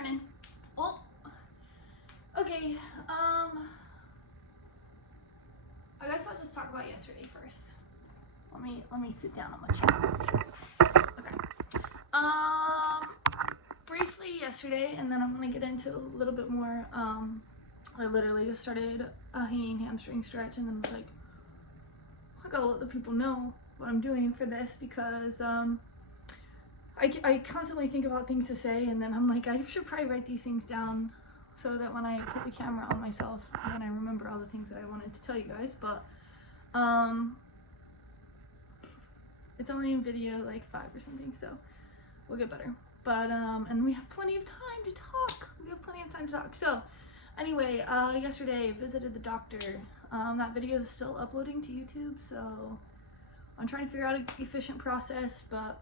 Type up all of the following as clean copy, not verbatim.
morning. Oh, okay. I guess I'll just talk about yesterday first. Let me sit down on my chair. Okay. Briefly yesterday, and then I'm gonna get into a little bit more. I literally just started a hanging hamstring stretch, and then was like, I gotta let the people know what I'm doing for this because I constantly think about things to say, and then I'm like, I should probably write these things down so that when I put the camera on myself, then I remember all the things that I wanted to tell you guys. But it's only in video like 5 or something, so we'll get better. But and we have plenty of time to talk. So anyway, yesterday I visited the doctor. That video is still uploading to YouTube, so I'm trying to figure out an efficient process, but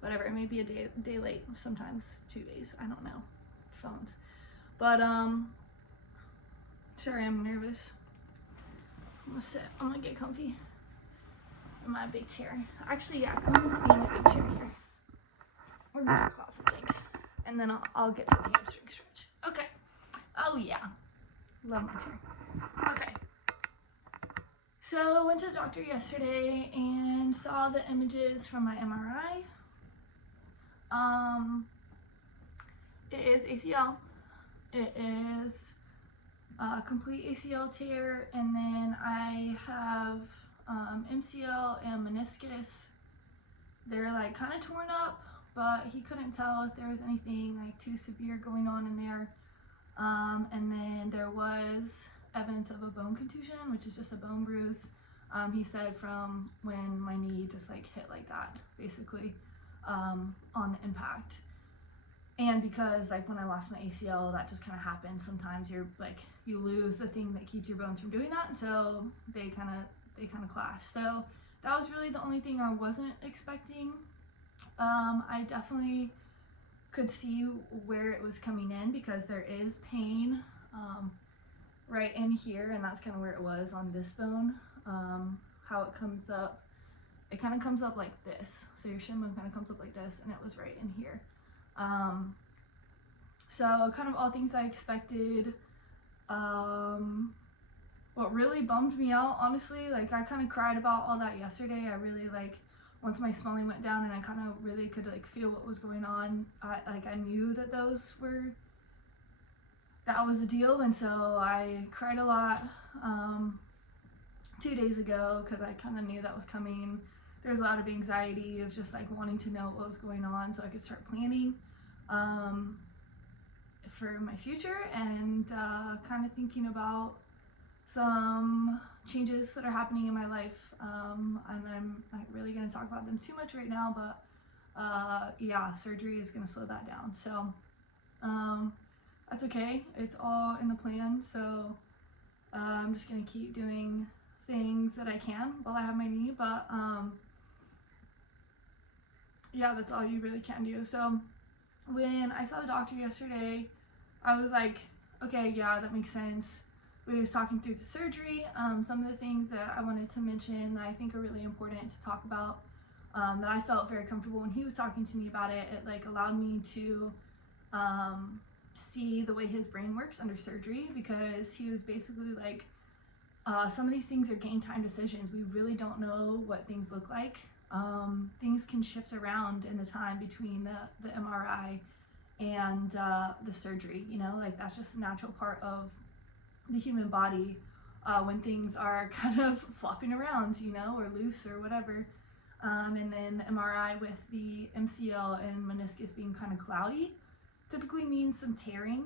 whatever, it may be a day late, sometimes 2 days, I don't know, phones. But sorry, I'm nervous. I'm gonna sit, I'm gonna get comfy in my big chair. Actually, yeah, come and sit me in my big chair here. We're gonna talk about some things, and then I'll get to the hamstring stretch. Okay. Oh yeah, love my chair. Okay. So went to the doctor yesterday and saw the images from my MRI. It is ACL. It is a complete ACL tear, and then I have MCL and meniscus. They're like kind of torn up, but he couldn't tell if there was anything like too severe going on in there. And then there was evidence of a bone contusion, which is just a bone bruise. He said from when my knee just like hit like that, basically, on the impact. And because like when I lost my ACL, that just kind of happens. Sometimes you're like, you lose the thing that keeps your bones from doing that, and so they kind of clash. So that was really the only thing I wasn't expecting. I definitely could see where it was coming in because there is pain right in here, and that's kind of where it was on this bone. How it comes up, it kind of comes up like this. So your shin bone kind of comes up like this, and it was right in here. So kind of all things I expected. What really bummed me out, honestly, like I kind of cried about all that yesterday. I really like, once my swelling went down and I kind of really could like feel what was going on, I knew that that was the deal, and so I cried a lot 2 days ago because I kind of knew that was coming. There's a lot of anxiety of just like wanting to know what was going on so I could start planning for my future, and kind of thinking about some changes that are happening in my life, and I'm not really going to talk about them too much right now, but yeah, surgery is going to slow that down, so that's okay. It's all in the plan, so I'm just going to keep doing things that I can while I have my knee, but yeah, that's all you really can do. So when I saw the doctor yesterday, I was like, okay, yeah, that makes sense. We was talking through the surgery, some of the things that I wanted to mention that I think are really important to talk about, that I felt very comfortable when he was talking to me about it. It like allowed me to see the way his brain works under surgery, because he was basically like, some of these things are game time decisions. We really don't know what things look like. Things can shift around in the time between the MRI and the surgery, you know, like that's just a natural part of the human body when things are kind of flopping around, you know, or loose or whatever. And then the MRI with the MCL and meniscus being kind of cloudy typically means some tearing,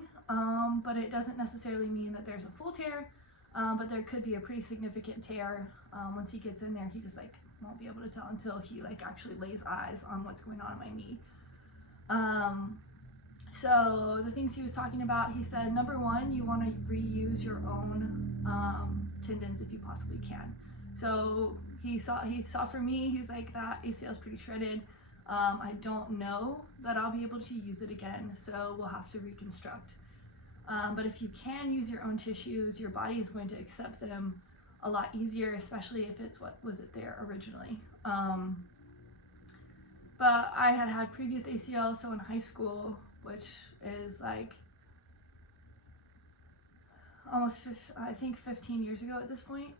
but it doesn't necessarily mean that there's a full tear, but there could be a pretty significant tear. Once he gets in there, he just like won't be able to tell until he like actually lays eyes on what's going on in my knee. So the things he was talking about, he said, number one, you want to reuse your own tendons if you possibly can. So he saw for me, he was like, that ACL is pretty shredded. I don't know that I'll be able to use it again, so we'll have to reconstruct. But if you can use your own tissues, your body is going to accept them a lot easier, especially if it's what was it there originally. but I had previous ACL, so in high school, which is like almost, I think 15 years ago at this point,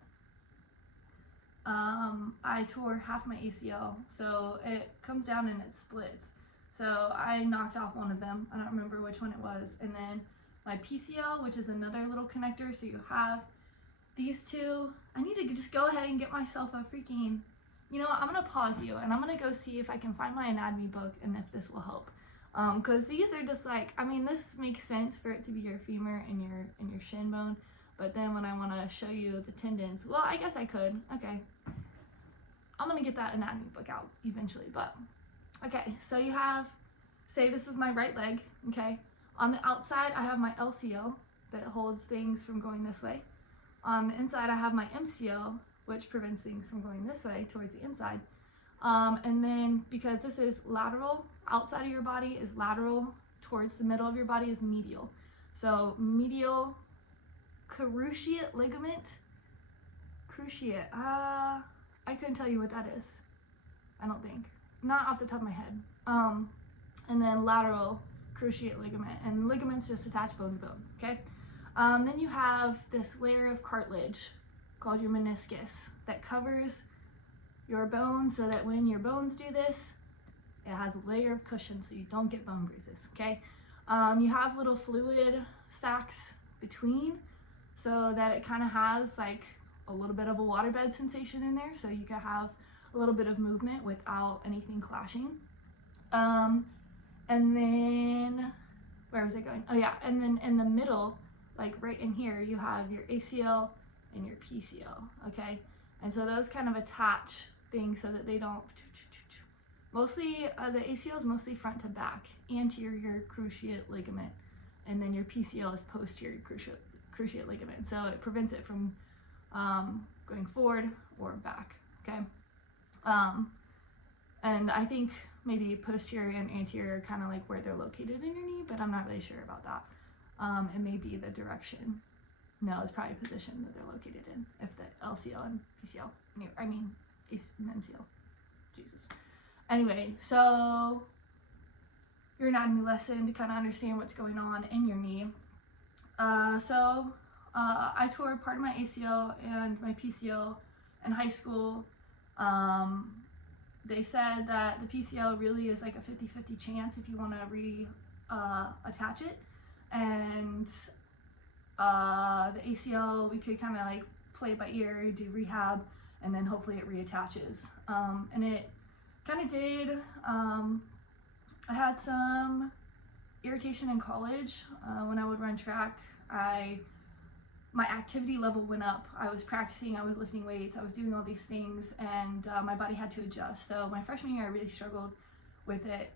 I tore half my ACL, so it comes down and it splits. So I knocked off one of them. I don't remember which one it was. And then my PCL, which is another little connector. So you have these two. I need to just go ahead and get myself a freaking, you know, I'm gonna pause you and I'm gonna go see if I can find my anatomy book and if this will help. Because these are just like, I mean, this makes sense for it to be your femur and your shin bone. But then when I want to show you the tendons, well, I guess I could. Okay. I'm going to get that anatomy book out eventually. But, okay. So you have, say this is my right leg. Okay. On the outside, I have my LCL that holds things from going this way. On the inside, I have my MCL, which prevents things from going this way towards the inside. And then because this is lateral, outside of your body is lateral, towards the middle of your body is medial. So medial cruciate ligament, cruciate, I couldn't tell you what that is, I don't think, not off the top of my head. And then lateral cruciate ligament, and ligaments just attach bone to bone, okay? Then you have this layer of cartilage called your meniscus that covers your bones so that when your bones do this, it has a layer of cushion so you don't get bone bruises, okay? You have little fluid sacs between so that it kind of has like a little bit of a waterbed sensation in there, so you can have a little bit of movement without anything clashing. And then, where was I going? Oh yeah, and then in the middle, like right in here, you have your ACL and your PCL, okay? And so those kind of attach things so that they don't, mostly, the ACL is mostly front to back, anterior cruciate ligament, and then your PCL is posterior cruciate ligament. So it prevents it from going forward or back, okay? And I think maybe posterior and anterior are kind of like where they're located in your knee, but I'm not really sure about that. It may be the direction. No, it's probably a position that they're located in, if the LCL and PCL, I mean, MCL, Jesus. Anyway, so your anatomy lesson to kind of understand what's going on in your knee. I tore part of my ACL and my PCL in high school. They said that the PCL really is like a 50-50 chance if you want to attach it. And the ACL, we could kind of like play by ear, do rehab, and then hopefully it reattaches. And it kind of did. I had some irritation in college. When I would run track, my activity level went up. I was practicing, I was lifting weights, I was doing all these things, and my body had to adjust. So my freshman year, I really struggled with it.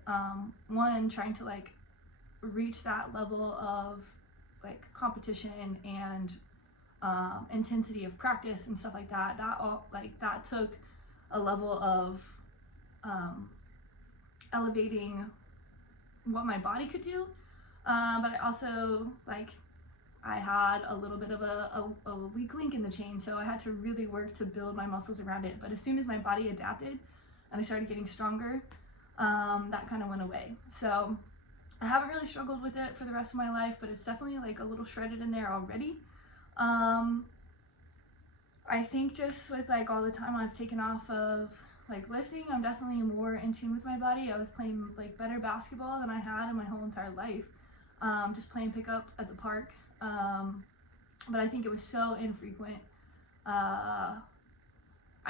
One, trying to like reach that level of like competition and intensity of practice and stuff like that. That took a level of elevating what my body could do, but I also I had a little bit of a weak link in the chain, so I had to really work to build my muscles around it. But as soon as my body adapted and I started getting stronger, that kind of went away. So I haven't really struggled with it for the rest of my life, but it's definitely like a little shredded in there already. I think just with like all the time I've taken off of like lifting, I'm definitely more in tune with my body. I was playing like better basketball than I had in my whole entire life, just playing pickup at the park. But I think it was so infrequent. I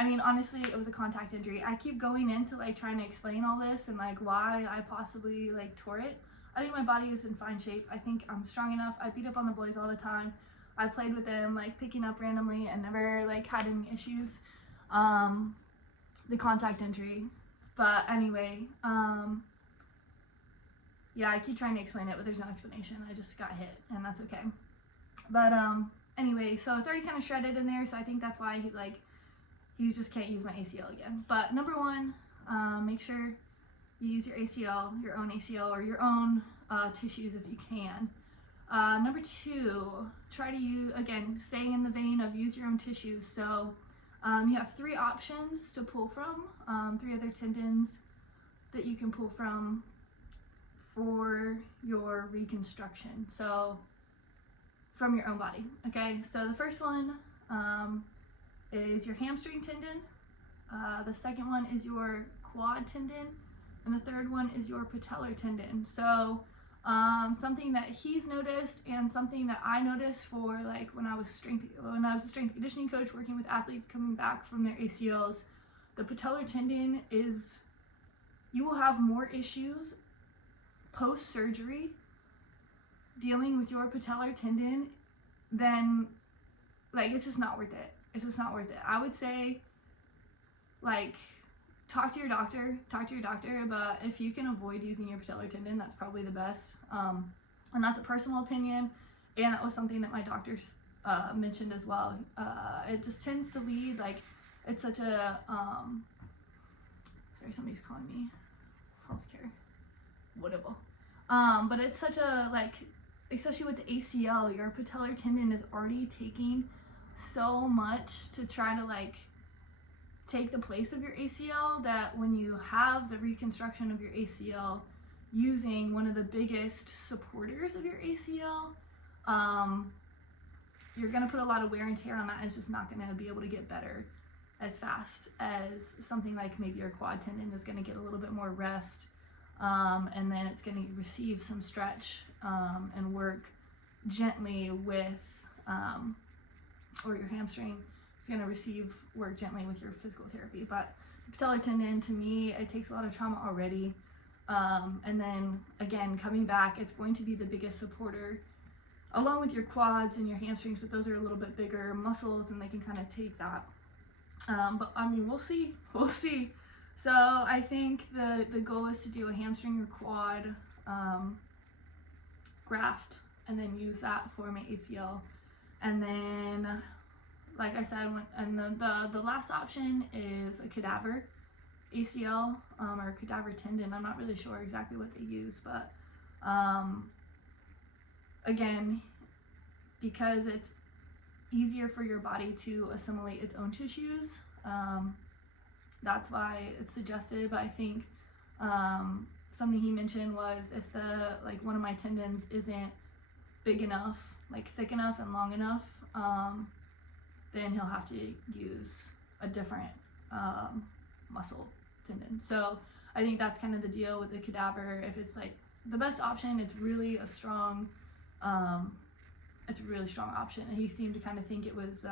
mean, honestly, it was a contact injury. I keep going into like trying to explain all this and like why I possibly like tore it. I think my body is in fine shape. I think I'm strong enough. I beat up on the boys all the time. I played with them, like picking up randomly, and never like had any issues. The contact injury. But anyway, yeah, I keep trying to explain it, but there's no explanation. I just got hit, and that's okay. But anyway, so it's already kind of shredded in there, so I think that's why he just can't use my ACL again. But number one, make sure you use your ACL, your own ACL, or your own tissues if you can. Number two, try to use, again, staying in the vein of use your own tissues. So you have 3 options to pull from, 3 other tendons that you can pull from for your reconstruction. So from your own body. Okay, so the first one is your hamstring tendon. The second one is your quad tendon, and the third one is your patellar tendon. So something that he's noticed and something that I noticed for like when I was a strength and conditioning coach working with athletes coming back from their ACLs, the patellar tendon is, you will have more issues post-surgery dealing with your patellar tendon than, like, it's just not worth it. It's just not worth it. I would say, like, talk to your doctor, but if you can avoid using your patellar tendon, that's probably the best. And that's a personal opinion, and that was something that my doctors mentioned as well. It just tends to lead, like, it's such a, sorry, somebody's calling me, healthcare, whatever. But it's such a, like, especially with the ACL, your patellar tendon is already taking so much to try to, like, take the place of your ACL, that when you have the reconstruction of your ACL using one of the biggest supporters of your ACL, you're going to put a lot of wear and tear on that. It's just not going to be able to get better as fast as something like maybe your quad tendon is going to get a little bit more rest, and then it's going to receive some stretch and work gently with, or your hamstring is going to receive work gently with your physical therapy. But the patellar tendon, to me, it takes a lot of trauma already, and then again coming back, it's going to be the biggest supporter along with your quads and your hamstrings, but those are a little bit bigger muscles and they can kind of take that. But I mean, we'll see. So I think the goal is to do a hamstring or quad graft and then use that for my ACL. And then, like I said, the last option is a cadaver ACL or cadaver tendon. I'm not really sure exactly what they use, but again, because it's easier for your body to assimilate its own tissues, that's why it's suggested. But I think something he mentioned was if one of my tendons isn't big enough, like thick enough and long enough, then he'll have to use a different muscle tendon. So I think that's kind of the deal with the cadaver. If it's like the best option, it's really a strong option, and he seemed to kind of think it was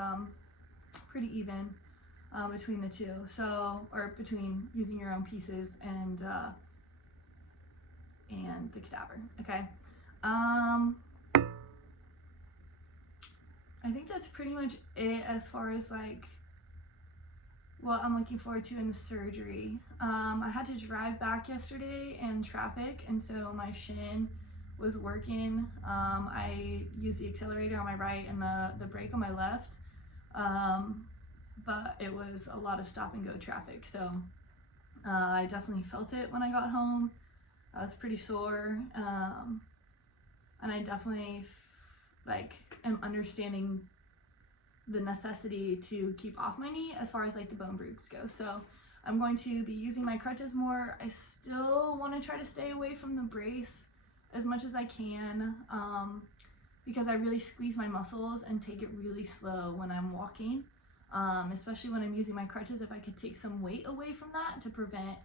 pretty even between the two, so, or between using your own pieces and the cadaver. Okay, I think that's pretty much it as far as like what I'm looking forward to in the surgery. I had to drive back yesterday in traffic, and so my shin was working. I used the accelerator on my right and the brake on my left, but it was a lot of stop and go traffic, so I definitely felt it when I got home. I was pretty sore, and I definitely am understanding the necessity to keep off my knee as far as like the bone bruise go. So I'm going to be using my crutches more. I still want to try to stay away from the brace as much as I can, because I really squeeze my muscles and take it really slow when I'm walking, especially when I'm using my crutches. If I could take some weight away from that to prevent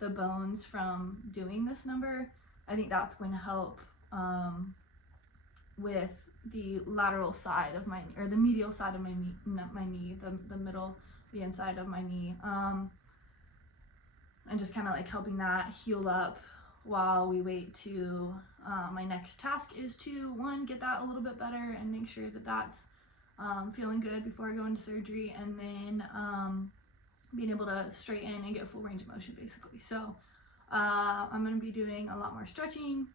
the bones from doing this number, I think that's going to help with the lateral side of my, or the medial side of my knee, not my knee, the middle, the inside of my knee, and just kind of like helping that heal up while we wait to, my next task is to, one, get that a little bit better and make sure that that's feeling good before I go into surgery, and then being able to straighten and get full range of motion basically. So I'm going to be doing a lot more stretching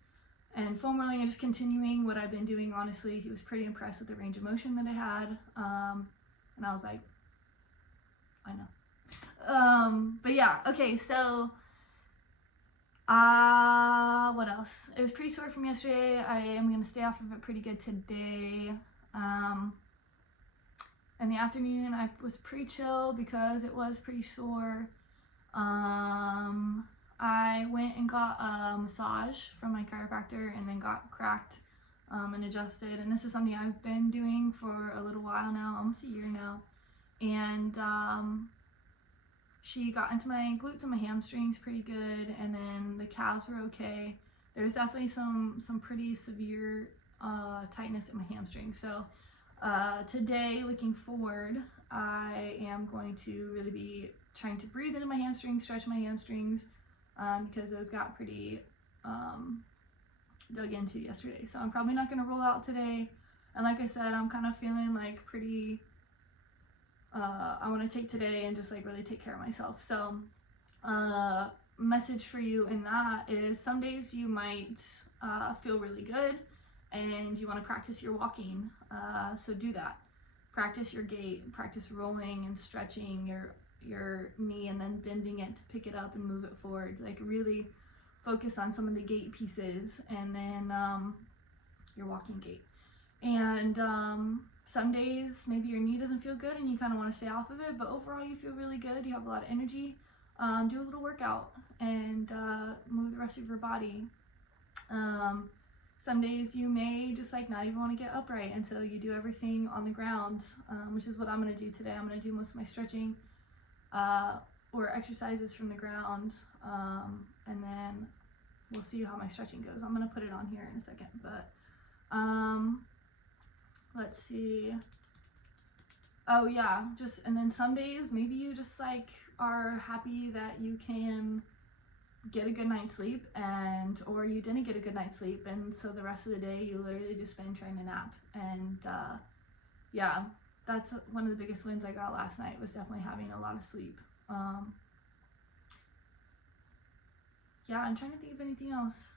and foam rolling and just continuing what I've been doing. Honestly, he was pretty impressed with the range of motion that I had, and I was like, I know. But yeah, okay, so what else? It was pretty sore from yesterday. I am going to stay off of it pretty good today. In the afternoon, I was pretty chill because it was pretty sore. I went and got a massage from my chiropractor and then got cracked and adjusted. And this is something I've been doing for a little while now, almost a year now. And she got into my glutes and my hamstrings pretty good, and then the calves were okay. There's definitely some pretty severe tightness in my hamstrings. So today, looking forward, I am going to really be trying to breathe into my hamstrings, stretch my hamstrings, because those got pretty dug into yesterday. So I'm probably not going to roll out today. And like I said, I'm kind of feeling like pretty, I want to take today and just like really take care of myself. So message for you in that is some days you might feel really good and you want to practice your walking. So do that. Practice your gait, practice rolling and stretching your knee and then bending it to pick it up and move it forward. Like really focus on some of the gait pieces, and then your walking gait. And some days maybe your knee doesn't feel good and you kind of want to stay off of it, but overall you feel really good, you have a lot of energy. Do a little workout and move the rest of your body. Some days you may just like not even want to get upright until you do everything on the ground, which is what I'm going to do today. I'm going to do most of my stretching or exercises from the ground, and then we'll see how my stretching goes. I'm going to put it on here in a second, but let's see. Oh yeah, and then some days maybe you just like are happy that you can get a good night's sleep, or you didn't get a good night's sleep, and so the rest of the day you literally just spend trying to nap. And yeah, that's one of the biggest wins I got last night, was definitely having a lot of sleep. Yeah, I'm trying to think of anything else.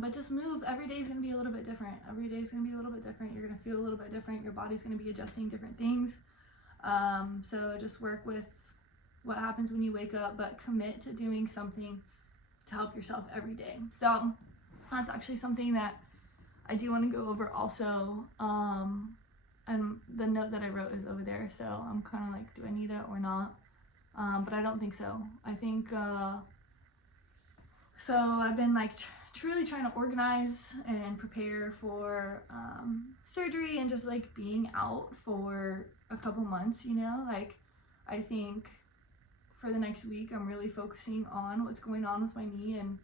But just move. Every day is going to be a little bit different. Every day is going to be a little bit different. You're going to feel a little bit different. Your body's going to be adjusting different things. So just work with what happens when you wake up, but commit to doing something to help yourself every day. So that's actually something that I do want to go over also. And the note that I wrote is over there. So I'm kind of like, do I need it or not? But I don't think so. I think, so I've been like truly trying to organize and prepare for surgery and just like being out for a couple months, you know. Like I think for the next week I'm really focusing on what's going on with my knee and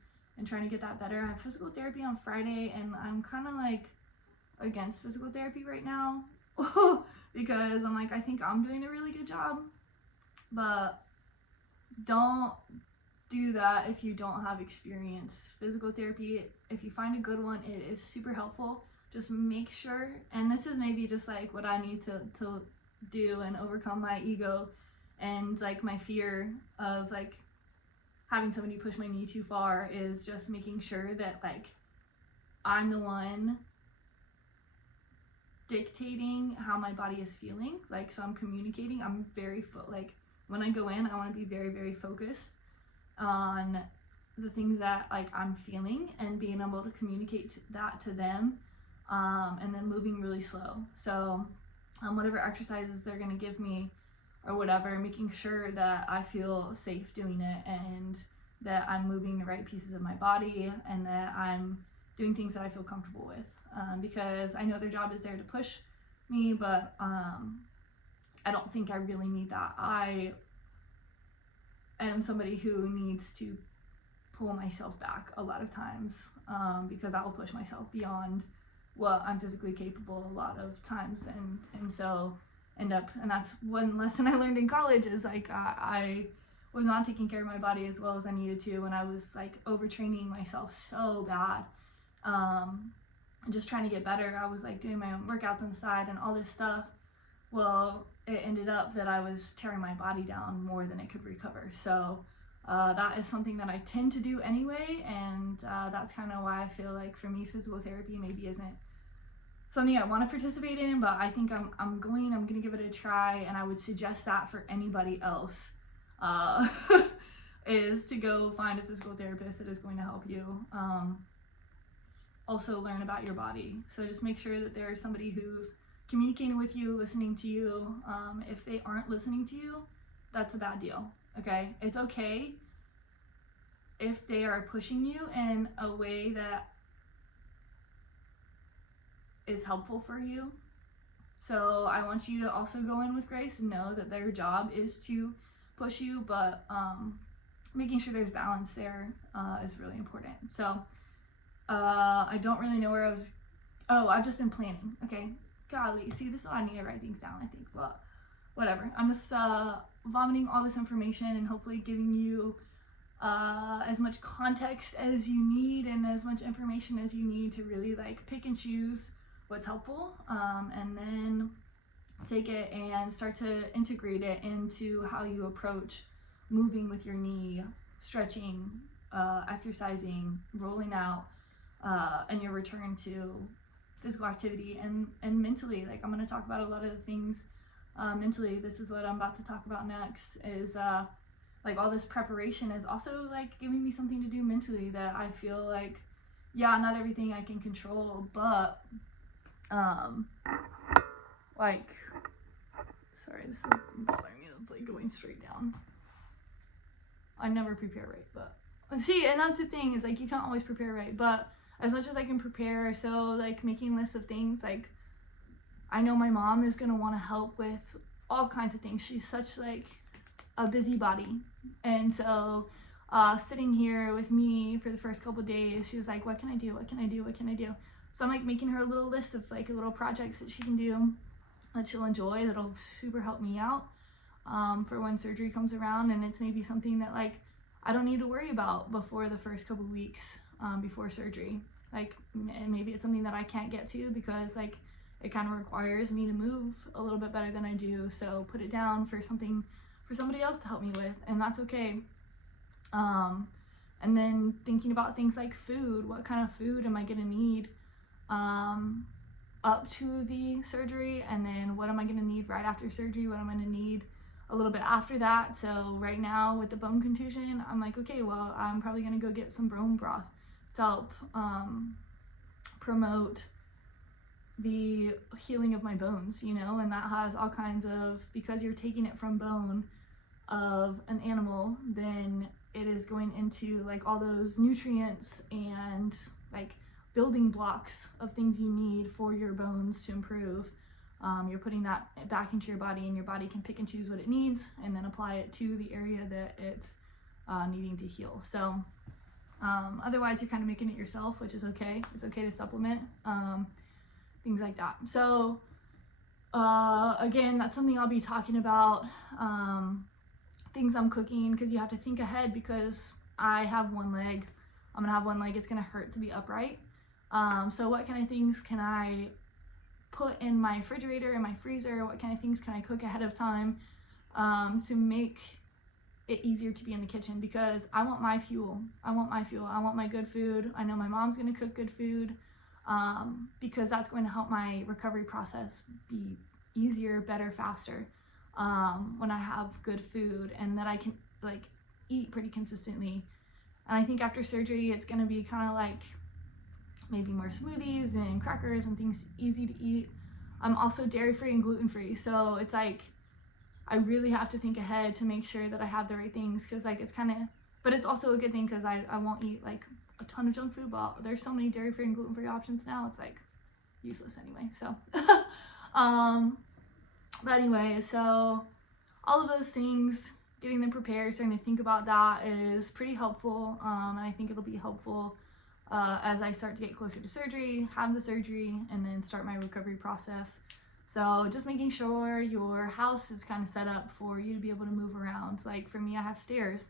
trying to get that better. I have physical therapy on Friday, and I'm kind of like against physical therapy right now because I'm like, I think I'm doing a really good job, but don't do that if you don't have experience. Physical therapy, if you find a good one, it is super helpful. Just make sure, and this is maybe just like what I need to do and overcome my ego and like my fear of like having somebody push my knee too far, is just making sure that like I'm the one dictating how my body is feeling. Like, so I'm communicating. I'm very like when I go in, I want to be very, very focused on the things that like I'm feeling and being able to communicate that to them, and then moving really slow. So whatever exercises they're going to give me or whatever, making sure that I feel safe doing it and that I'm moving the right pieces of my body and that I'm doing things that I feel comfortable with, because I know their job is there to push me, but I don't think I really need that. I am somebody who needs to pull myself back a lot of times, because I will push myself beyond what I'm physically capable a lot of times, and so and that's one lesson I learned in college, is like I was not taking care of my body as well as I needed to, and I was like overtraining myself so bad, just trying to get better. I was like doing my own workouts on the side and all this stuff. Well, it ended up that I was tearing my body down more than it could recover. So that is something that I tend to do anyway, and that's kind of why I feel like for me physical therapy maybe isn't something I want to participate in, but I think I'm gonna give it a try, and I would suggest that for anybody else, is to go find a physical therapist that is going to help you also learn about your body. So just make sure that there's somebody who's communicating with you, listening to you. If they aren't listening to you, that's a bad deal. Okay, it's okay if they are pushing you in a way that is helpful for you. So I want you to also go in with grace and know that their job is to push you, but making sure there's balance there is really important. So I don't really know where I was. Oh, I've just been planning. Okay, golly, see, this is why I need to write things down, I think, but whatever. I'm just vomiting all this information and hopefully giving you as much context as you need and as much information as you need to really like pick and choose what's helpful, and then take it and start to integrate it into how you approach moving with your knee, stretching, exercising, rolling out, and your return to physical activity and mentally. Like, I'm going to talk about a lot of the things mentally. This is what I'm about to talk about next, is like all this preparation is also like giving me something to do mentally that I feel like, yeah, not everything I can control, but like, sorry, this is bothering me. It's like going straight down. I never prepare right, but see, and that's the thing, is like you can't always prepare right, but as much as I can prepare, so like making lists of things, like I know my mom is gonna want to help with all kinds of things. She's such like a busybody, and so sitting here with me for the first couple of days, she was like, what can I do, what can I do, what can I do? So I'm like making her a little list of like little projects that she can do that she'll enjoy, that'll super help me out for when surgery comes around. And it's maybe something that like I don't need to worry about before the first couple of weeks before surgery. Like maybe it's something that I can't get to because like it kind of requires me to move a little bit better than I do, so put it down for something for somebody else to help me with, and that's okay. And then thinking about things like food, what kind of food am I gonna need up to the surgery, and then what am I gonna need right after surgery, what am I gonna need a little bit after that. So right now with the bone contusion, I'm like, okay, well, I'm probably gonna go get some bone broth to help promote the healing of my bones, you know, and that has all kinds of, because you're taking it from bone of an animal, then it is going into like all those nutrients and like building blocks of things you need for your bones to improve. You're putting that back into your body, and your body can pick and choose what it needs and then apply it to the area that it's needing to heal. So otherwise you're kind of making it yourself, which is okay. It's okay to supplement, things like that. So again, that's something I'll be talking about, things I'm cooking, because you have to think ahead, because I have one leg. I'm gonna have one leg, it's gonna hurt to be upright. So what kind of things can I put in my refrigerator and my freezer? What kind of things can I cook ahead of time to make it easier to be in the kitchen? Because I want my fuel. I want my good food. I know my mom's gonna cook good food, because that's going to help my recovery process be easier, better, faster, when I have good food and that I can like eat pretty consistently. And I think after surgery, it's gonna be kind of like maybe more smoothies and crackers and things easy to eat. I'm also dairy-free and gluten-free, so it's like I really have to think ahead to make sure that I have the right things, because like it's kind of, but it's also a good thing because I won't eat like a ton of junk food, but there's so many dairy-free and gluten-free options now, it's like useless anyway. So but anyway, so all of those things, getting them prepared, starting to think about that is pretty helpful, and I think it'll be helpful as I start to get closer to surgery, have the surgery, and then start my recovery process. So just making sure your house is kind of set up for you to be able to move around. Like for me, I have stairs,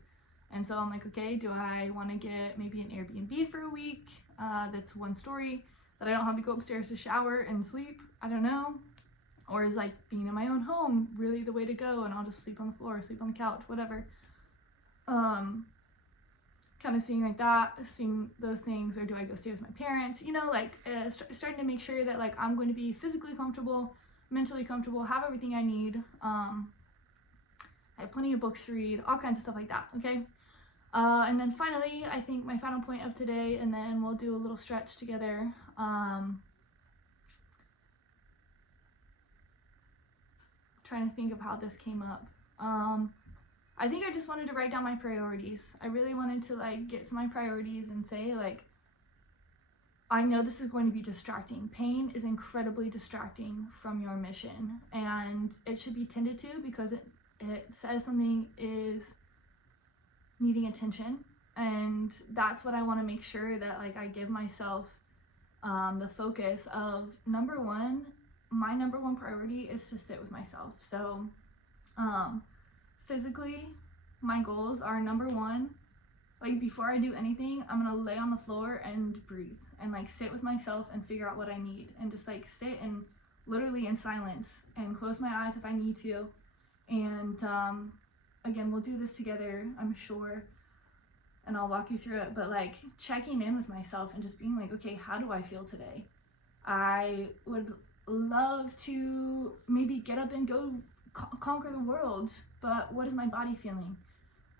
and so I'm like, okay, do I want to get maybe an Airbnb for a week that's one story, that I don't have to go upstairs to shower and sleep? I don't know. Or is like being in my own home really the way to go, and I'll just sleep on the floor, sleep on the couch, whatever. Kind of seeing like that, seeing those things. Or do I go stay with my parents? You know, like starting to make sure that like I'm going to be physically comfortable, mentally comfortable, have everything I need. I have plenty of books to read, all kinds of stuff like that, okay? And then finally, I think my final point of today, and then we'll do a little stretch together. Trying to think of how this came up. I think I just wanted to write down my priorities. I really wanted to like get to my priorities and say like, I know this is going to be distracting. Pain is incredibly distracting from your mission, and it should be tended to because it says something is needing attention, and that's what I want to make sure that like I give myself the focus of number one. My number one priority is to sit with myself. So physically, my goals are number one, like before I do anything, I'm gonna lay on the floor and breathe and like sit with myself and figure out what I need, and just like sit and literally in silence and close my eyes if I need to. And again, we'll do this together, I'm sure, and I'll walk you through it, but like checking in with myself and just being like, okay, how do I feel today? I would love to maybe get up and go conquer the world, but what is my body feeling?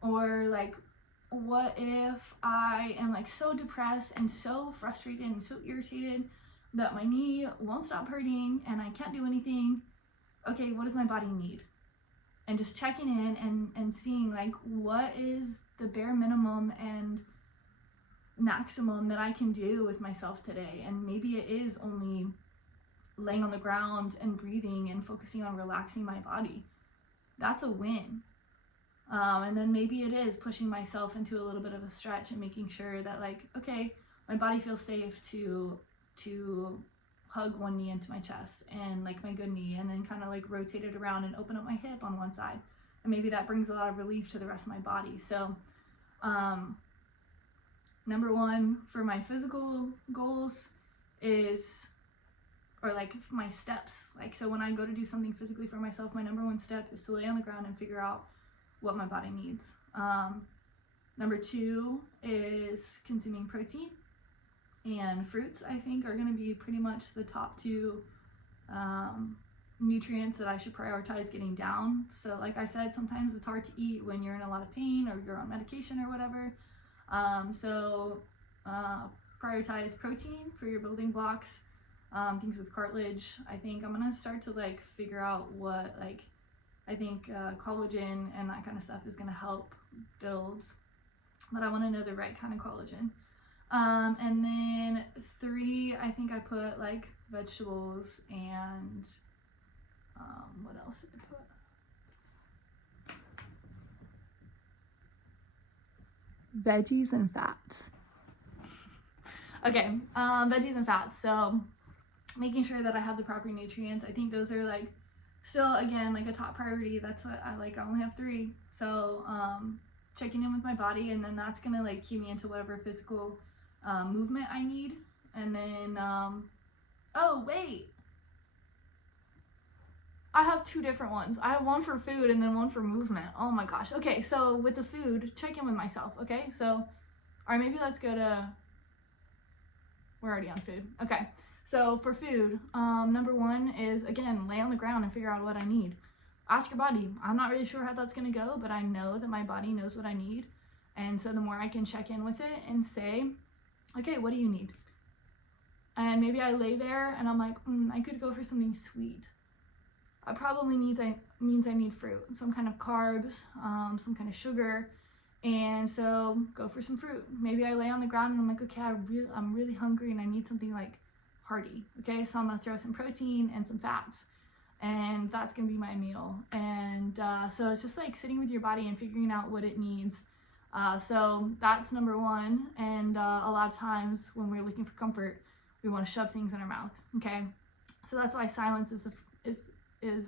Or like, what if I am like so depressed and so frustrated and so irritated that my knee won't stop hurting and I can't do anything? Okay, what does my body need? And just checking in and seeing like, what is the bare minimum and maximum that I can do with myself today? And maybe it is only laying on the ground and breathing and focusing on relaxing my body. That's a win. And then maybe it is pushing myself into a little bit of a stretch and making sure that like, okay, my body feels safe to hug one knee into my chest and like my good knee, and then kind of like rotate it around and open up my hip on one side. And maybe that brings a lot of relief to the rest of my body. So number one for my physical goals is, or like my steps. Like, so when I go to do something physically for myself, my number one step is to lay on the ground and figure out what my body needs. Number two is consuming protein, and fruits I think are going to be pretty much the top two nutrients that I should prioritize getting down. So like I said, sometimes it's hard to eat when you're in a lot of pain or you're on medication or whatever. So prioritize protein for your building blocks, things with cartilage. I think I'm gonna start to like figure out what like I think collagen and that kind of stuff is going to help build, but I want to know the right kind of collagen. And then three, I think I put like vegetables and what else did I put? Veggies and fats. Okay, veggies and fats. So making sure that I have the proper nutrients. I think those are like still, again, like a top priority. That's what I like. I only have three. So checking in with my body, and then that's gonna like cue me into whatever physical movement I need. And then oh wait, I have two different ones. I have one for food and then one for movement. Oh my gosh. Okay, so with the food, check in with myself. Okay, so all right, maybe let's go to, we're already on food. Okay, so for food, number one is, again, lay on the ground and figure out what I need. Ask your body. I'm not really sure how that's gonna go, but I know that my body knows what I need. And so the more I can check in with it and say, okay, what do you need? And maybe I lay there and I'm like, I could go for something sweet. It probably means I need fruit, some kind of carbs, some kind of sugar. And so go for some fruit. Maybe I lay on the ground and I'm like, okay, I'm really hungry and I need something like hearty. Okay, so I'm gonna throw some protein and some fats, and that's gonna be my meal. And so it's just like sitting with your body and figuring out what it needs. So that's number one. And a lot of times when we're looking for comfort, we want to shove things in our mouth. Okay, so that's why silence is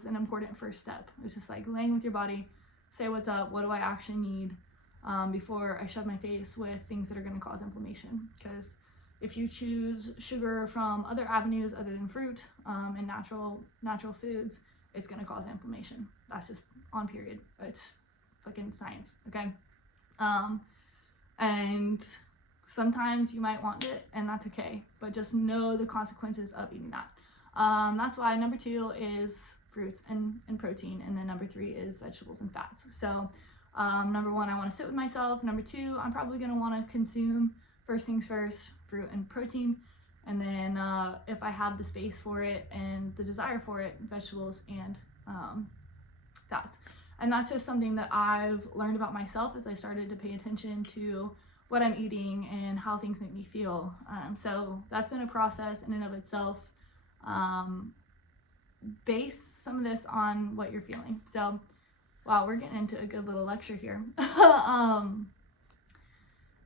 an important first step. It's just like laying with your body, say what's up, what do I actually need, before I shove my face with things that are going to cause inflammation. Because if you choose sugar from other avenues other than fruit and natural foods, it's going to cause inflammation. That's just on period. It's fucking science. Okay. And sometimes you might want it, and that's okay, but just know the consequences of eating that. That's why number two is fruits and protein, and then number three is vegetables and fats. So number one, I want to sit with myself. Number two, I'm probably going to want to consume, first things first, fruit and protein, and then if I have the space for it and the desire for it, vegetables and fats. And that's just something that I've learned about myself as I started to pay attention to what I'm eating and how things make me feel. So that's been a process in and of itself. Base some of this on what you're feeling. So, wow, we're getting into a good little lecture here.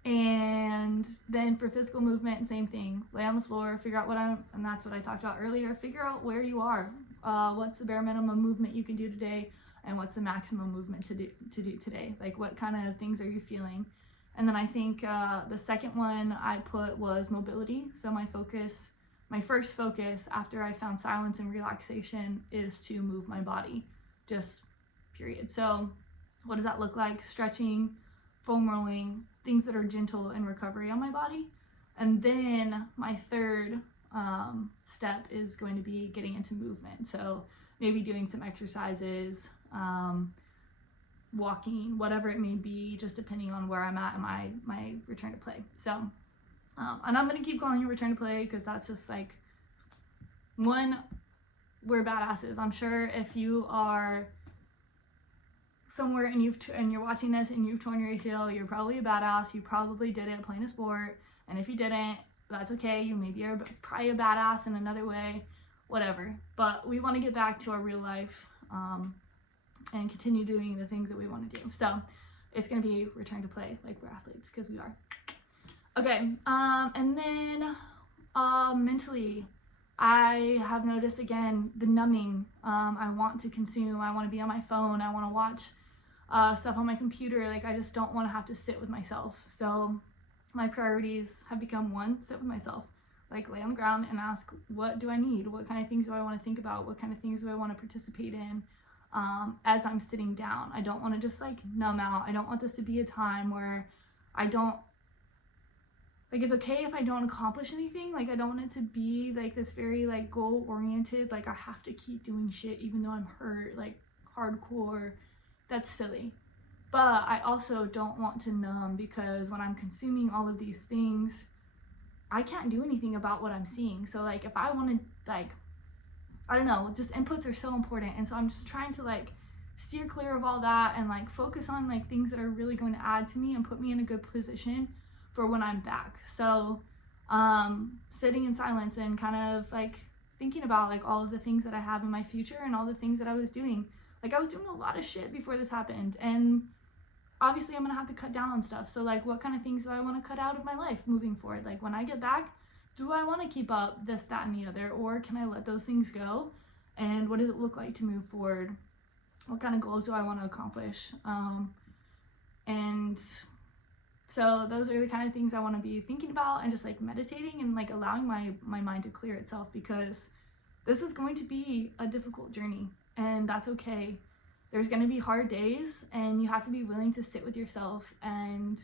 And then for physical movement, same thing. Lay on the floor, figure out and that's what I talked about earlier. Figure out where you are. What's the bare minimum movement you can do today, and what's the maximum movement to do today? Like, what kind of things are you feeling? And then I think the second one I put was mobility. So my first focus after I found silence and relaxation is to move my body, just period. So what does that look like? Stretching, foam rolling, things that are gentle and recovery on my body. And then my third step is going to be getting into movement. So maybe doing some exercises, walking, whatever it may be, just depending on where I'm at in my return to play. So, and I'm going to keep calling it return to play because that's just like, one, we're badasses. I'm sure if you are somewhere and you're watching this and you've torn your ACL, you're probably a badass. You probably did it playing a sport. And if you didn't, that's okay. You maybe are probably a badass in another way, whatever. But we want to get back to our real life and continue doing the things that we want to do. So it's going to be return to play like we're athletes, because we are. Okay, and then mentally, I have noticed again the numbing. I want to consume. I want to be on my phone. I want to watch stuff on my computer. Like, I just don't want to have to sit with myself. So my priorities have become, one, sit with myself, like lay on the ground and ask, what do I need? What kind of things do I want to think about? What kind of things do I want to participate in as I'm sitting down? I don't want to just like numb out. I don't want this to be a time where I don't, like, it's okay if I don't accomplish anything. Like, I don't want it to be like this very like goal oriented, like I have to keep doing shit even though I'm hurt, like hardcore. That's silly. But I also don't want to numb, because when I'm consuming all of these things, I can't do anything about what I'm seeing. So like, if I want to, like, I don't know, just inputs are so important. And so I'm just trying to like steer clear of all that and like focus on like things that are really going to add to me and put me in a good position for when I'm back. So sitting in silence and kind of like thinking about like all of the things that I have in my future and all the things that I was doing. Like, I was doing a lot of shit before this happened, and obviously I'm gonna have to cut down on stuff. So like, what kind of things do I want to cut out of my life moving forward? Like, when I get back, do I want to keep up this, that, and the other, or can I let those things go? And what does it look like to move forward? What kind of goals do I want to accomplish? And so those are the kind of things I want to be thinking about and just like meditating and like allowing my mind to clear itself, because this is going to be a difficult journey, and that's okay. There's going to be hard days, and you have to be willing to sit with yourself and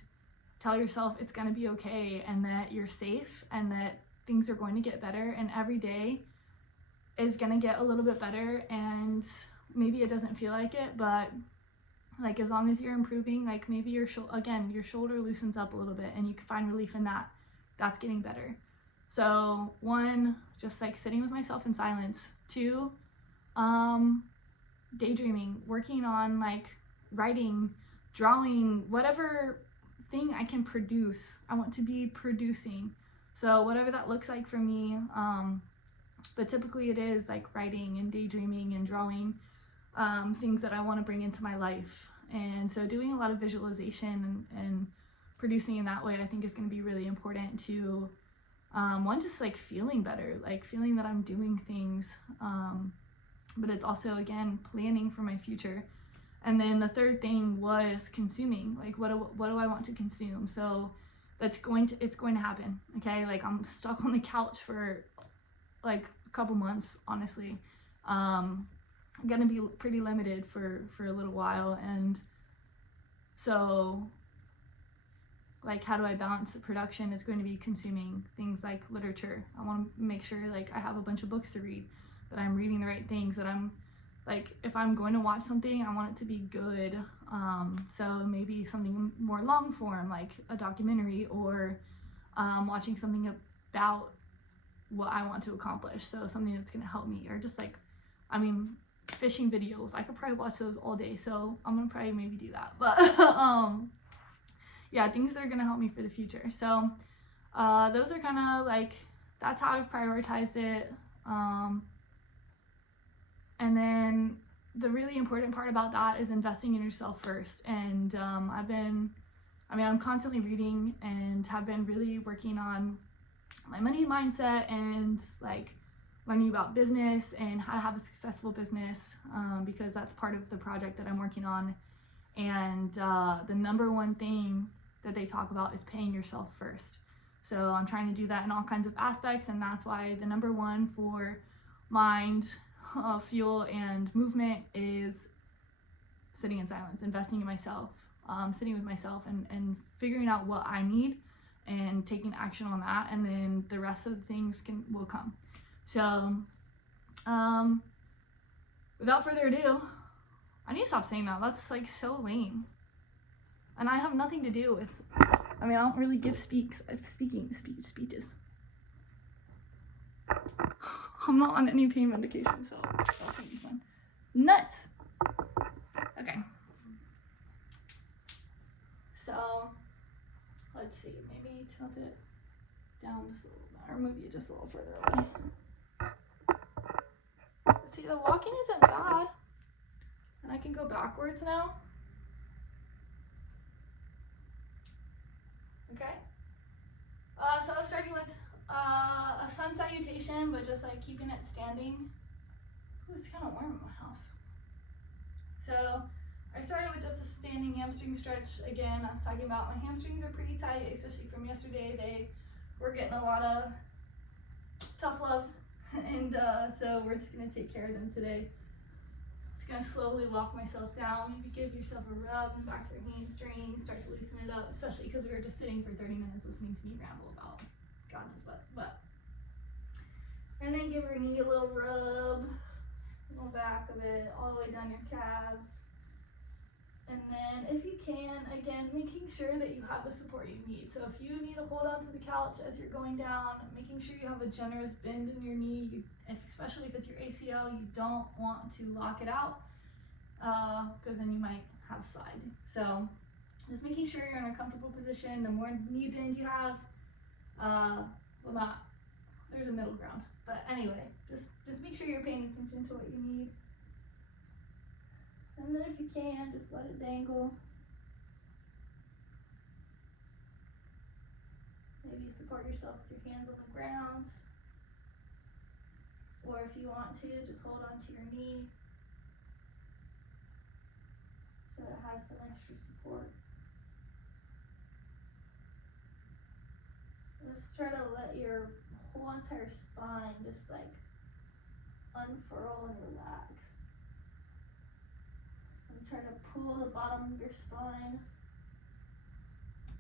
tell yourself it's going to be okay, and that you're safe, and that things are going to get better, and every day is going to get a little bit better. And maybe it doesn't feel like it, but like, as long as you're improving, like maybe your shoulder loosens up a little bit and you can find relief in that. That's getting better. So one, just like sitting with myself in silence. Two, daydreaming, working on like writing, drawing, whatever thing I can produce. I want to be producing. So whatever that looks like for me, but typically it is like writing and daydreaming and drawing, things that I want to bring into my life. And so doing a lot of visualization and producing in that way, I think, is going to be really important to, one, just like feeling better, like feeling that I'm doing things, but it's also, again, planning for my future. And then the third thing was consuming. Like, what do I want to consume? So it's going to happen. Okay, like, I'm stuck on the couch for like a couple months, honestly. I'm gonna be pretty limited for a little while, and so like, how do I balance the production? It's going to be consuming things like literature. I want to make sure like I have a bunch of books to read, that I'm reading the right things, that I'm like, if I'm going to watch something, I want it to be good. So maybe something more long form, like a documentary, or watching something about what I want to accomplish. So something that's going to help me, or just like, I mean, fishing videos. I could probably watch those all day, so I'm gonna probably maybe do that. But yeah, things that are gonna help me for the future. So those are kind of like, that's how I've prioritized it. And then the really important part about that is investing in yourself first. And I'm constantly reading and have been really working on my money mindset and like learning about business and how to have a successful business, because that's part of the project that I'm working on. And the number one thing that they talk about is paying yourself first. So I'm trying to do that in all kinds of aspects, and that's why the number one for mind, fuel, and movement is sitting in silence, investing in myself, sitting with myself and figuring out what I need and taking action on that, and then the rest of the things will come. So without further ado, I need to stop saying that. That's like so lame. And I have nothing to do with, I don't really give speeches. I'm not on any pain medication, so that's gonna be fun. Nuts! Okay. So, let's see, maybe tilt it down just a little bit, or move you just a little further away. Let's see, the walking isn't bad. And I can go backwards now. Okay. So I was starting with a sun salutation, but just like keeping it standing. Ooh, it's kind of warm in my house. So I started with just a standing hamstring stretch. Again, I was talking about my hamstrings are pretty tight, especially from yesterday. They were getting a lot of tough love, and so we're just gonna take care of them today. Just gonna slowly walk myself down. Maybe give yourself a rub in back your hamstrings, start to loosen it up, especially because we were just sitting for 30 minutes listening to me ramble about God knows what. But and then give your knee a little rub, the back of it, all the way down your calves. And then if you can, again, making sure that you have the support you need. So if you need to hold on to the couch as you're going down, making sure you have a generous bend in your knee, especially if it's your ACL, you don't want to lock it out, because then you might have slide. So just making sure you're in a comfortable position. The more knee bend you have, there's a middle ground. But anyway, just make sure you're paying attention to what you need. And then if you can, just let it dangle. Maybe support yourself with your hands on the ground. Or if you want to, just hold on to your knee so it has some extra support. Let's try to let your whole entire spine just like unfurl and relax. And try to pull the bottom of your spine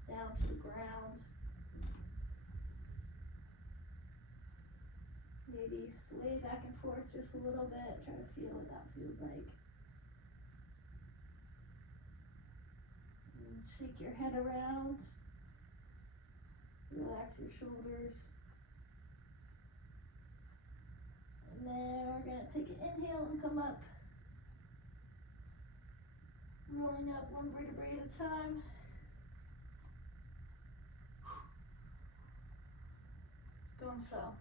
down to the ground. Maybe sway back and forth just a little bit. Try to feel what that feels like. And shake your head around. Relax your shoulders. And then we're going to take an inhale and come up. Rolling up one vertebrae at a time. Going slow.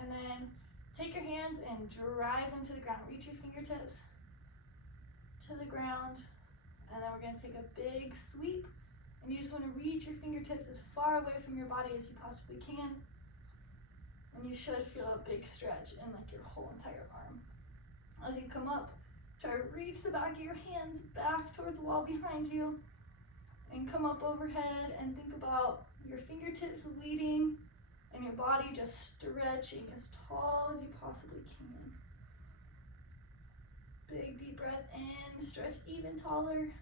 And then take your hands and drive them to the ground. Reach your fingertips to the ground. And then we're going to take a big sweep. And you just want to reach your fingertips as far away from your body as you possibly can. And you should feel a big stretch in like your whole entire arm. As you come up, try to reach the back of your hands back towards the wall behind you. And come up overhead and think about your fingertips leading and your body just stretching as tall as you possibly can. Big deep breath in, stretch even taller.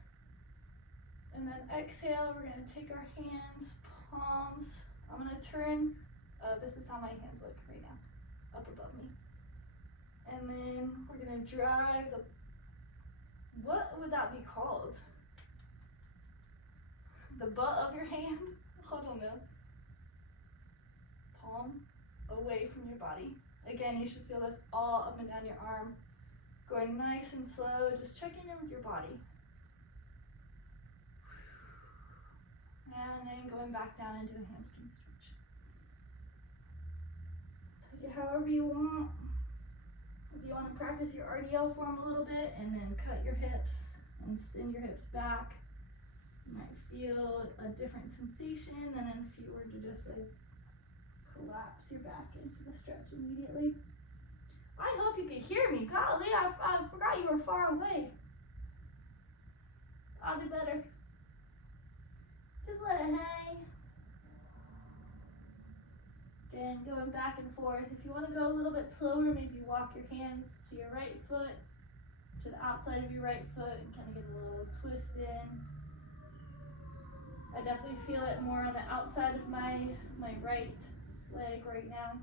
And then exhale, we're going to take our hands, palms. I'm going to turn, this is how my hands look right now, up above me. And then we're going to drive what would that be called? The butt of your hand? I don't know. Palm away from your body. Again, you should feel this all up and down your arm. Going nice and slow, just checking in with your body. And then going back down into a hamstring stretch. Take it however you want. If you want to practice your RDL form a little bit and then cut your hips and send your hips back, you might feel a different sensation than if you were to just like collapse your back into the stretch immediately. I hope you could hear me. Golly, I forgot you were far away. I'll do better. Just let it hang. Again, going back and forth. If you want to go a little bit slower, maybe walk your hands to your right foot, to the outside of your right foot, and kind of get a little twist in. I definitely feel it more on the outside of my right leg right now.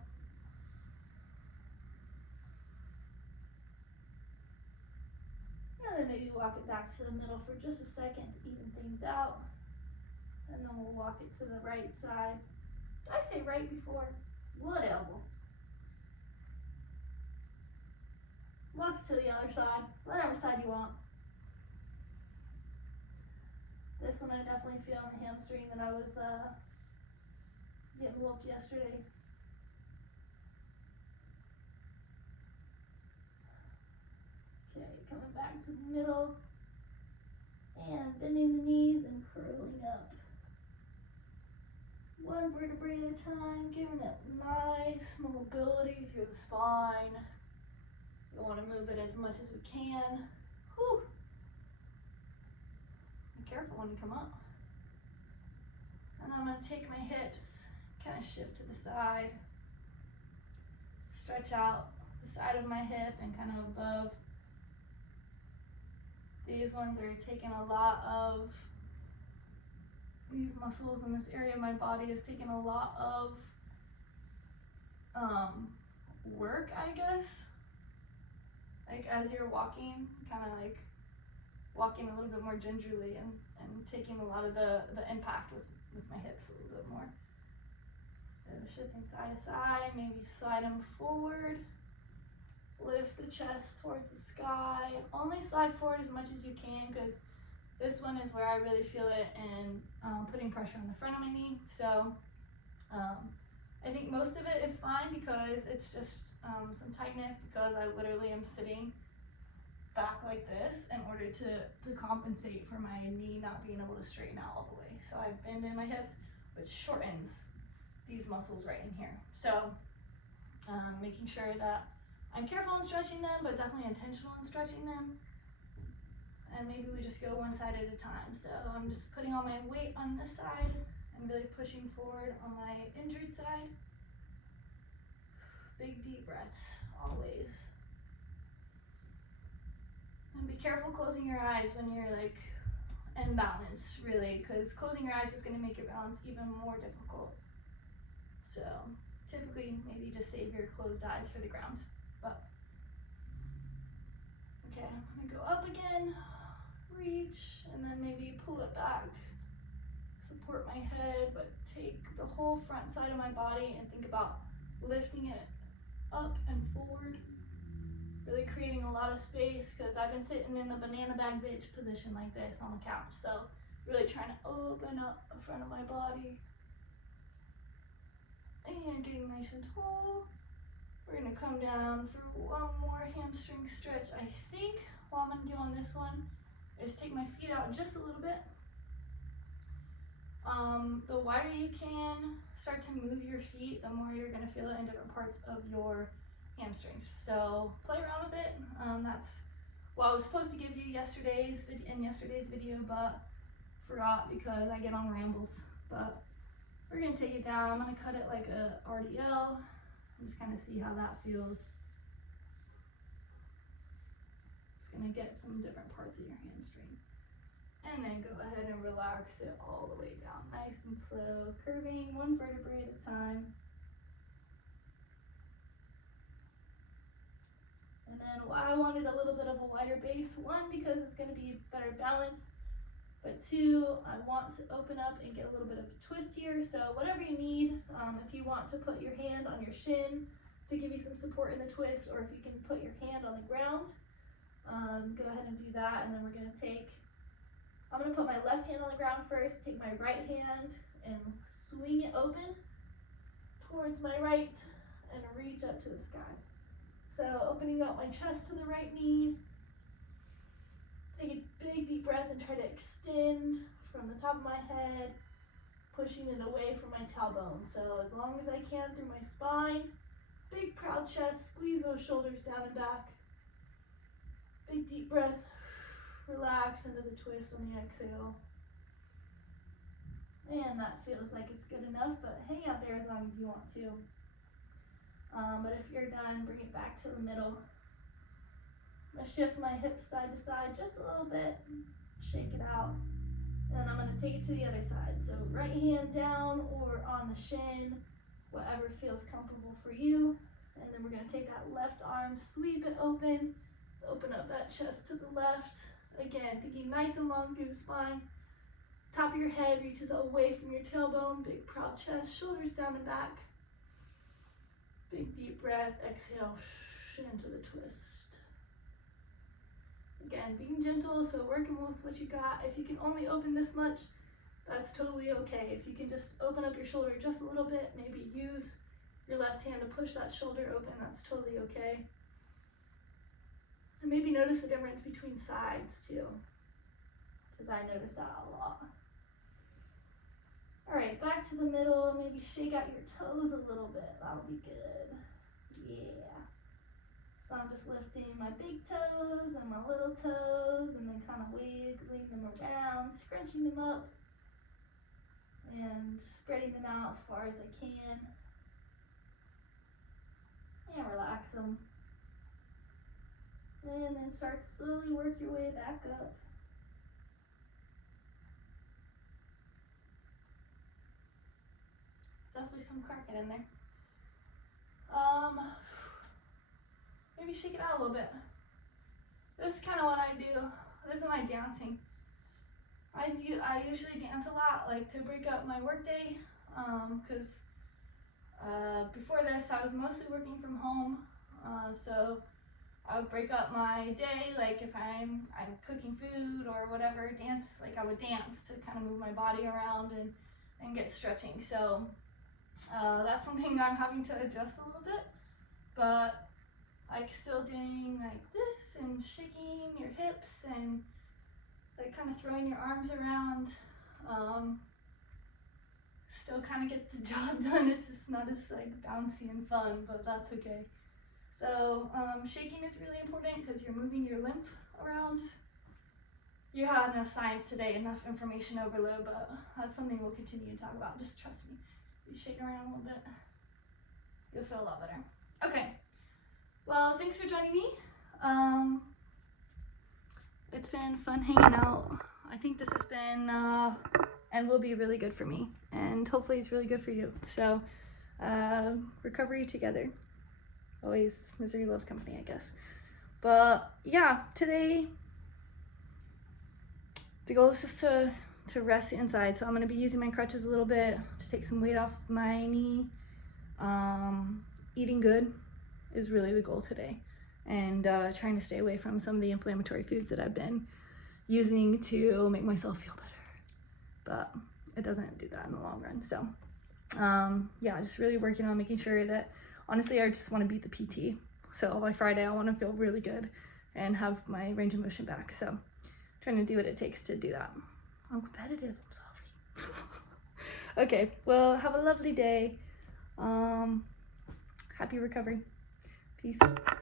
And then maybe walk it back to the middle for just a second to even things out. And then we'll walk it to the right side. Did I say right before? Whatever. Walk it to the other side, whatever side you want. This one I definitely feel on the hamstring that I was getting whooped yesterday. Okay, coming back to the middle and bending the knees and curling up. One vertebrae at a time, giving it nice mobility through the spine. We want to move it as much as we can. Whew. Be careful when you come up. And I'm going to take my hips, kind of shift to the side, stretch out the side of my hip and kind of above. These ones are taking a lot of, these muscles in this area of my body is taking a lot of work, I guess. Like as you're walking, kind of like walking a little bit more gingerly and taking a lot of the impact with my hips a little bit more. So shifting side to side, maybe slide them forward. Lift the chest towards the sky. Only slide forward as much as you can because this one is where I really feel it and putting pressure on the front of my knee. So I think most of it is fine because it's just some tightness because I literally am sitting back like this in order to compensate for my knee not being able to straighten out all the way. So I bend in my hips, which shortens these muscles right in here. So making sure that I'm careful in stretching them, but definitely intentional in stretching them. And maybe we just go one side at a time. So I'm just putting all my weight on this side and really pushing forward on my injured side. Big deep breaths, always. And be careful closing your eyes when you're like in balance, really, because closing your eyes is going to make your balance even more difficult. So typically maybe just save your closed eyes for the ground. But okay, I'm gonna go up again, reach, and then maybe pull it back, support my head, but take the whole front side of my body and think about lifting it up and forward, really creating a lot of space because I've been sitting in the banana bag bitch position like this on the couch. So really trying to open up the front of my body and getting nice and tall. We're gonna come down for one more hamstring stretch. I think what I'm gonna do on this one is take my feet out just a little bit. The wider you can start to move your feet, the more you're gonna feel it in different parts of your hamstrings. So play around with it. That's what I was supposed to give you in yesterday's video, but forgot because I get on rambles. But we're gonna take it down. I'm gonna cut it like a RDL. Just kind of see how that feels. Just gonna get some different parts of your hamstring. And then go ahead and relax it all the way down, nice and slow, curving one vertebrae at a time. And then why I wanted a little bit of a wider base, one, because it's gonna be better balance, but two, I want to open up and get a little bit of a twist here. So whatever you need, if you want to put your hand on your shin to give you some support in the twist, or if you can put your hand on the ground go ahead and do that, and then we're I'm gonna put my left hand on the ground first, take my right hand and swing it open towards my right and reach up to the sky. So opening up my chest to the right knee, take a big deep breath and try to extend from the top of my head, pushing it away from my tailbone. So as long as I can through my spine, big proud chest, squeeze those shoulders down and back. Big deep breath, relax into the twist on the exhale. And that feels like it's good enough, but hang out there as long as you want to. But if you're done, bring it back to the middle. I'm gonna shift my hips side to side just a little bit, shake it out. And then I'm gonna take it to the other side. So right hand down or on the shin, whatever feels comfortable for you. And then we're gonna take that left arm, sweep it open up that chest to the left. Again, thinking nice and long through the spine. Top of your head reaches away from your tailbone, big proud chest, shoulders down and back. Big deep breath, exhale into the twist. Again, being gentle, so working with what you got. If you can only open this much, that's totally okay. If you can just open up your shoulder just a little bit, maybe use your left hand to push that shoulder open, that's totally okay. And maybe notice the difference between sides too, because I notice that a lot. All right, back to the middle, maybe shake out your toes a little bit, that'll be good. Yeah. So I'm just lifting my big toes and my little toes and then kind of wiggling them around, scrunching them up and spreading them out as far as I can. And relax them. And then start slowly work your way back up. Definitely some cracking in there. Maybe shake it out a little bit. This is kind of what I do. This is my dancing. I usually dance a lot, like to break up my workday, because before this I was mostly working from home, so I would break up my day, like if I'm cooking food or whatever, I would dance to kind of move my body around and get stretching. So that's something I'm having to adjust a little bit, but like still doing like this and shaking your hips and like kind of throwing your arms around, still kind of gets the job done. It's just not as like bouncy and fun, but that's okay. So shaking is really important because you're moving your lymph around. You have enough science today, enough information overload, but that's something we'll continue to talk about. Just trust me. You shake around a little bit, you'll feel a lot better. Okay, well, thanks for joining me. It's been fun hanging out. I think this has been and will be really good for me, and hopefully it's really good for you. So recovery together. Always misery loves company, I guess. But yeah, today the goal is just to rest the inside. So I'm gonna be using my crutches a little bit to take some weight off my knee. Eating good is really the goal today, and trying to stay away from some of the inflammatory foods that I've been using to make myself feel better, but it doesn't do that in the long run. So yeah, just really working on making sure that, honestly, I just want to beat the PT. So by Friday I want to feel really good and have my range of motion back. So trying to do what it takes to do that. I'm competitive, I'm sorry. Okay, well, have a lovely day. Happy recovery. Peace.